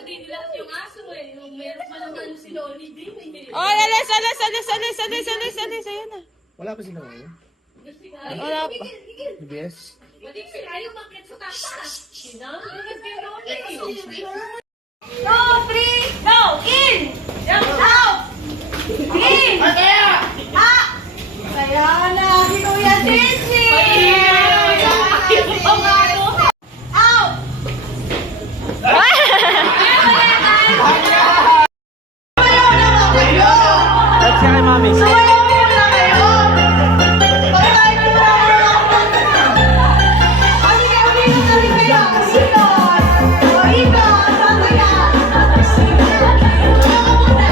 Hindi nila yung aso eh. Nung meron pa naman si Loli din. Oh, alis. Ayan na. Wala pa sila ngayon. Wala pa. BBS? Pati sila yung bakit sa tatas. Sinanggagad kay Loli. 2, 3, go! In! Out! In! Kaya na, si Kuya Sisi! Out! Sumayaw naman kayo! At siya kay Mami. Sumayaw muna kayo! Pagkain mo na kayo! Sige, ulitin kayo! Ikot! O, ikot! Saan kaya? Sumayaw muna!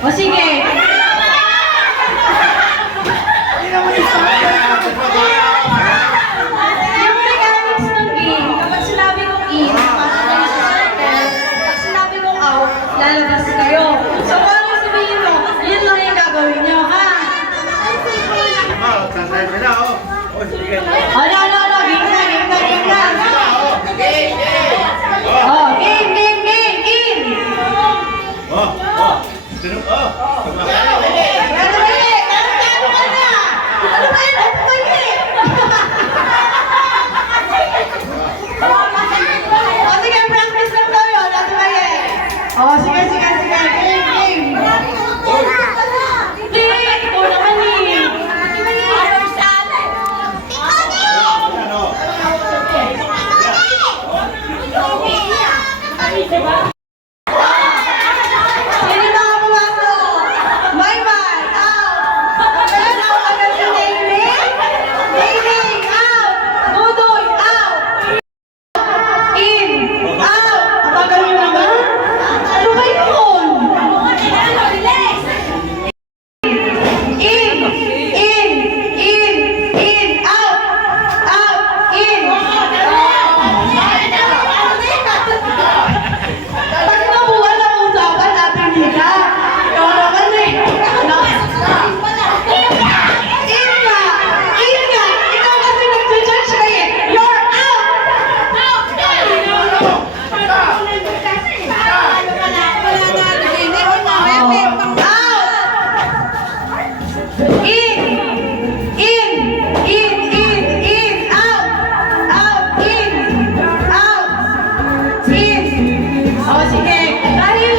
O sige. Yung mechanics ng game, kapag sinabi kong in, pasok kayo sa circle. Pag sinabi kong out, lalabas kayo. So kung ano sabihin mo, yun lang yung gagawin nyo, ha? Sasay mo na, oh. Oh, sige. Oh, no. Game na. Oh, game. In! Oh. Sunod, oh. Ano ba yun? Ano ba yun? Ano ba yun? O sige, practice lang daw yun. Ano ba yun? O sige. Game. Hindi. Ikaw naman eh. Sino na ang pumasok? Maymay, out! Agad si Nailing? Nailing, out! Budoy, out! In! Out! Ang tagal nyo naman? Ano ba yun? In! Out! In! Pag nabuwan ang usapan natin nila. Ikaw naman eh. In nga! Ikaw kasi nag-judge ka eh. You're out! Out! In! Out! In! O sige, dahil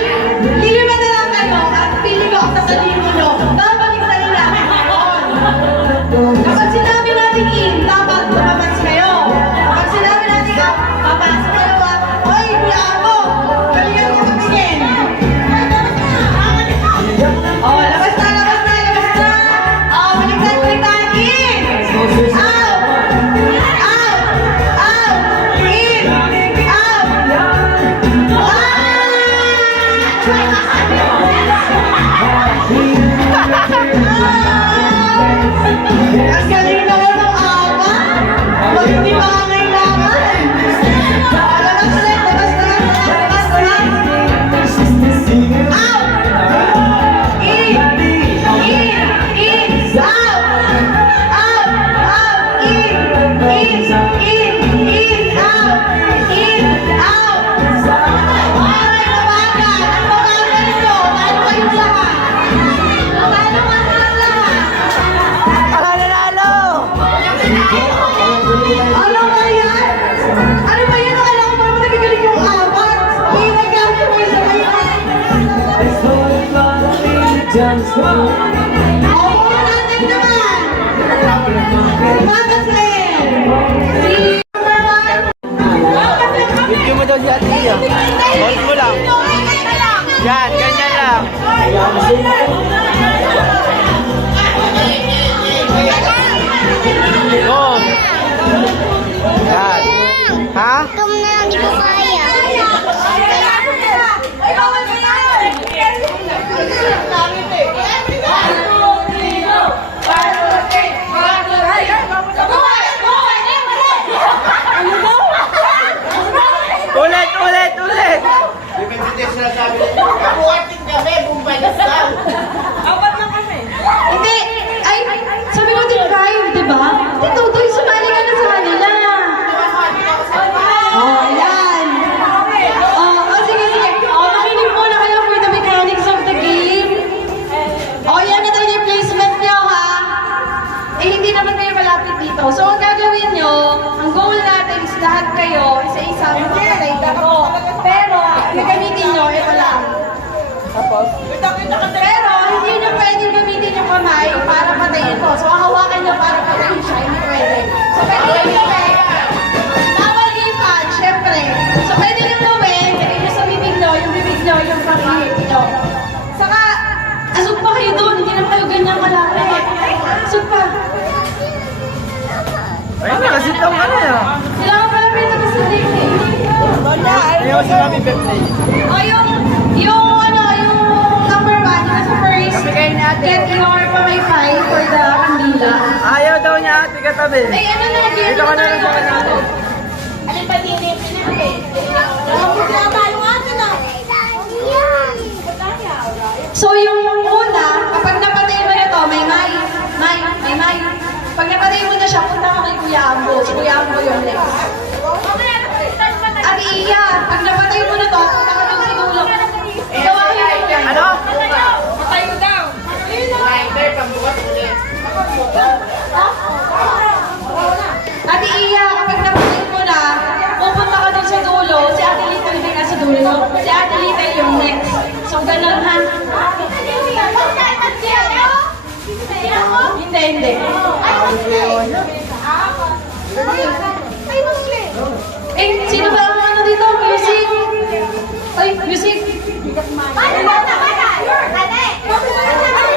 lilima na lang kayo at pili ko ang sasalino nyo, babalik na nila. Kapag sinabi natin in, dapat lumabas kayo. Kapag sinabi natin out, papasok kayo at, Hoy, kuya ako, galingan mo tumingin. O, labas na. O, baliktad. In! Out! In! Ang galing naman ng awa. Pag hindi makakailangan. Labas na. Out! In! Out! Out! Ay, mabagal. Ang mabagal nyo. Paano kayo lahat? Ano ba yan? Ano ba yan? Akala ko parang nagagaling yung apat. May nagagaling mo yung sabay. Oo, natin naman. Magas rin. ang gagawin nyo, ang goal natin is lahat kayo, isa-isa makapatay dito. Pero, gagamitin nyo, ito lang. Pero, hindi nyo pwedeng gamitin yung kamay para patayin ko. So, hawakan nyo para patayin siya, hindi pwede. So, pwede nyo gawin. Bawal yung pan, syempre. So, pwede nyo gawin, pwede nyo sa bibig nyo, yung pangihip nyo. Saka, asog pa kayo doon, hindi na kayo ganyan malapit. Asog pa. Ay, nakasitong ka na yan. Kailangan malapit na sa bibig. Ayaw si Mami birthday. O, yung number 1, yung nasa first, get your pamay-pay for the kandila. Ayaw daw niya ate katabi. Ay, ano na, get Dito ka na lang sa kanya. Alin ba din So, yung una, kapag napatay mo na to, may. Pag napatay mo na siya, punta ka kay Kuya Ambo. Si Kuya Ambo yung next. Ate Iya, pag napatay mo na to, punta ka doon sa dulo. Gawain mo yan. Ano? Tayo daw. Ate Iya, kapag napatay mo na, pupunta ka doon sa dulo. Si Ate Little din nasa dulo. Si Ate Little yung next. So, ganun ha. Hindi. Eh, sino ba ang ano dito? Music? Ay, music.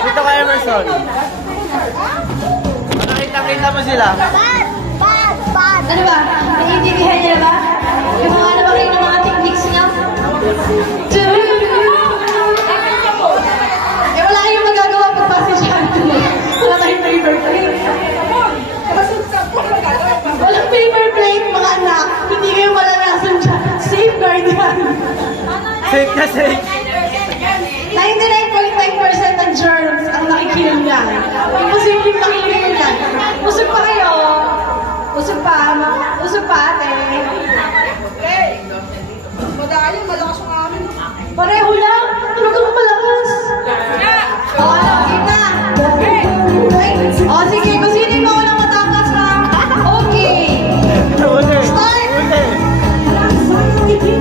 Dito ka Emerson. Nakita mo sila. Ano ba? Naiintindihan niya na ba? Yung mga ano ba kayo ng mga techniques niya? Eh, wala kayong magagawa pag pasensyahan ko. Wala tayong paper plate. Walang paper plate, mga anak. Hindi kayo malalasan dyan. Safeguard yan. Safe na safe. 99.9% ng germs ang nakikinig niyan. Imposibleng makikinig yan. Usog pa kayo. Usog pa, ate. Pareho lang. Talagang malakas. O, ano, kita. O, sige. Kung sino yung mawalang matakas ha. Okay. Uli. Start. Uli.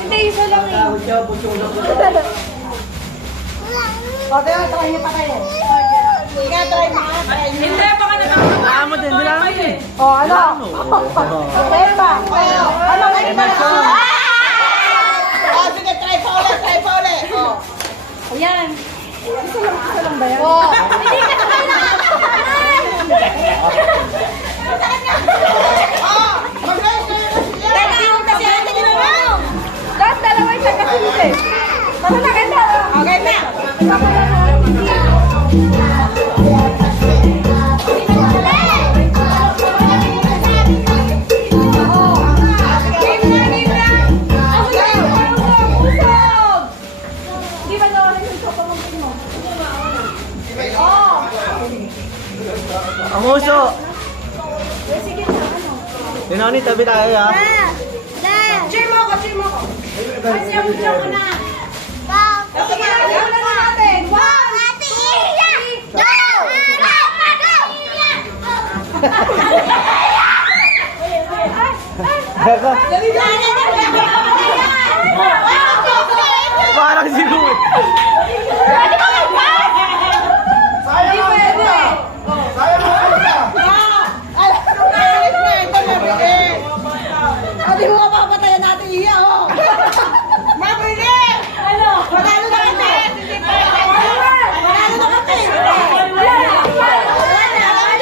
Hindi, isa lang eh. O, kaya try niyo pa kayo. Sige, try mo. Hindi, baka naman. Wala mo din, wala mo din. O, ano? Okay pa. Ano, kayo pa lang. O, sige, try pa ulit. O. Ayan. Isa lang ba yan? O. Hindi ka na kailangan. Dalawa yung nagkasunod eh. Tara na, ganda. Okay na. Ang uso. Tinani, tabi tayo ha. Cheer mo ako. Kasi ang cheer ko na. Sige na, simulan na natin. 1, 2, 3, go! Parang siguro. Sabi mo papatayan natin iya, oh! Mabili! Ano? Manalo na kami! Manalo na kami!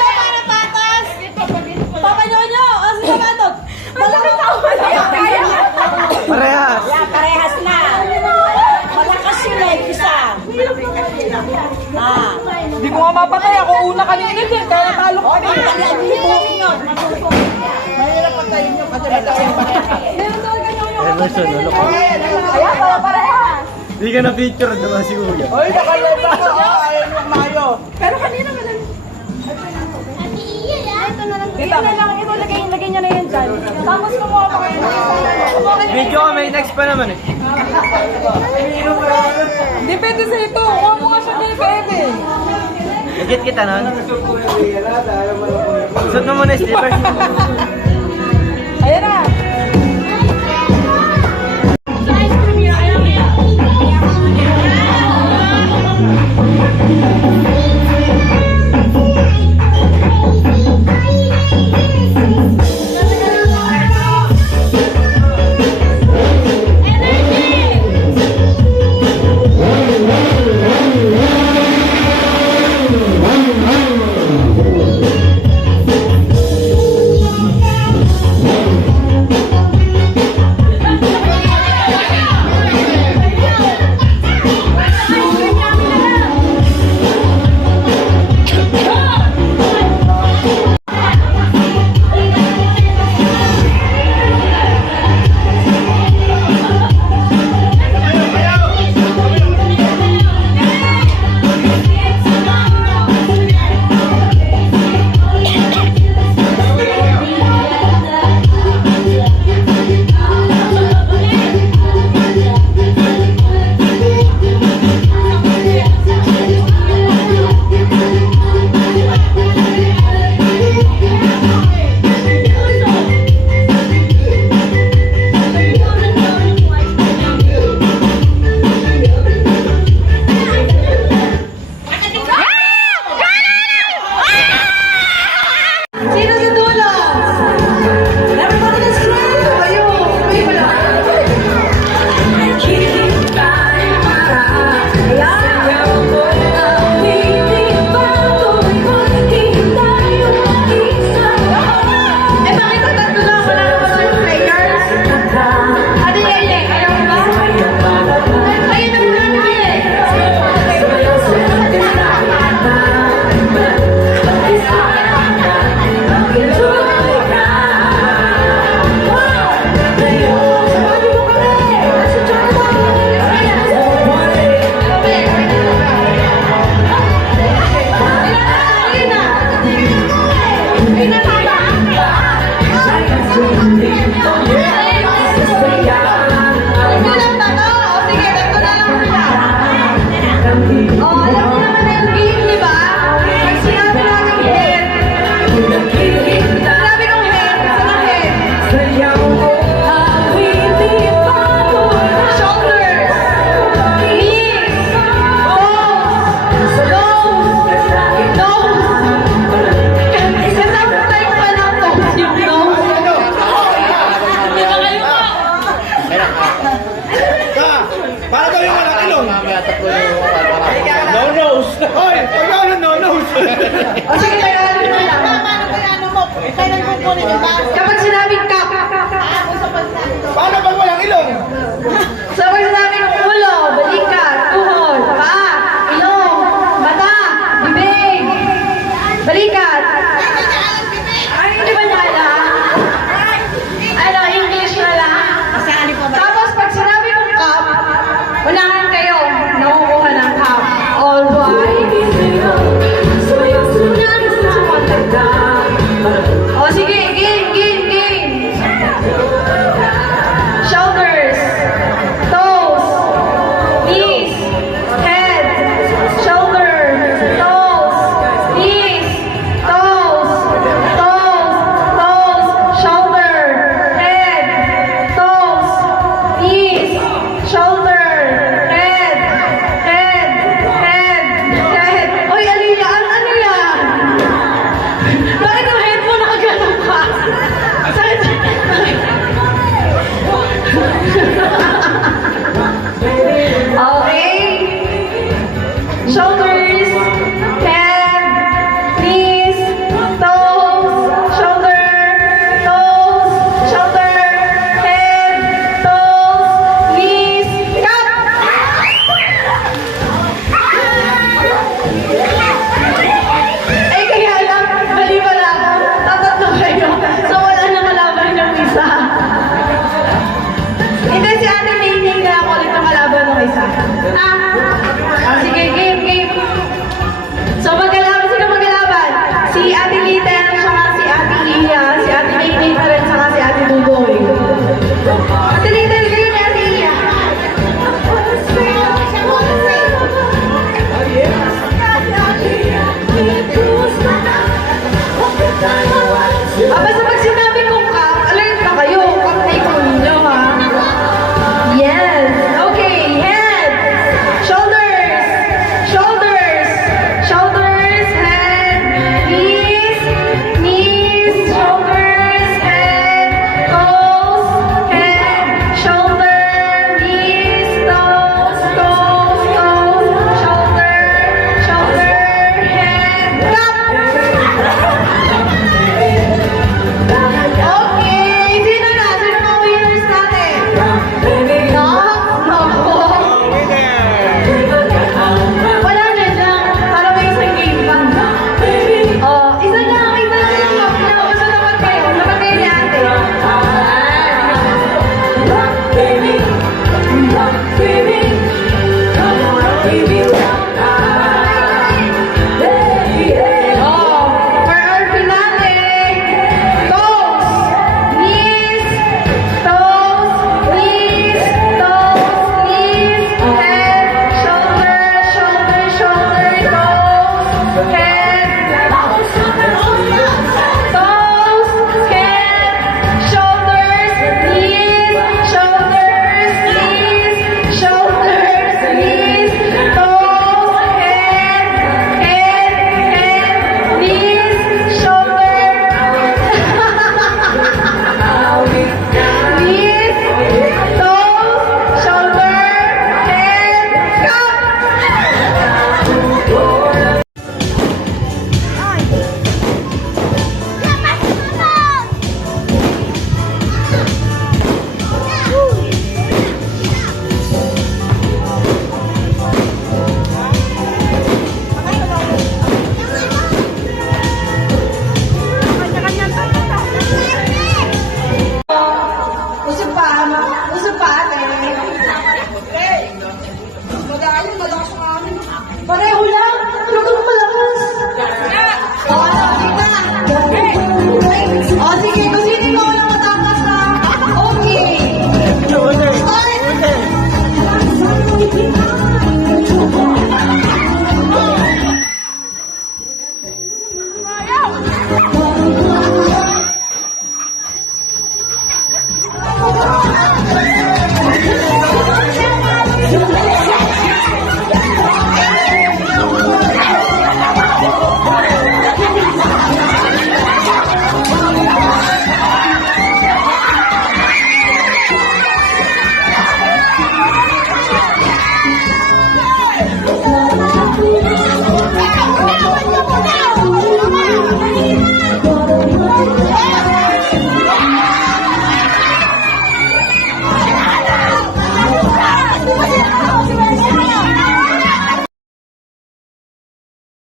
Para patas! Papa Nyonyo! Ano sa batok? Malaki pa ako kaya! Parehas. Parehas na! Malakas yun eh, isa! Hindi ko nga mapatay. Ako una kanina din. Kaya natalo ko. Mahirap patayin nyo kasi matayin pa rin. Emerson, ano ko? Ayan, parehas! Hindi ka na-picture naman si Kuya. Ay, nakaleta ko. Ayaw nyo mayo. Pero kanina wala. Ito na lang. Ito na lang. Ito, lagay niya na yan dyan. Tapos kumuha pa kayo. Video ka, may next pa naman eh. Depende sa ito. Kuha mo nga siya kay Bebe. Legit kita nun. Suot mo muna yung slippers. Ayan na. Pag ano, no. O sige, tagalog mo lang. Paano ba yung ano mo? Kailan kukunin yung bag? Kapag sinabing ka, usapan natin. Paano pag walang ilong?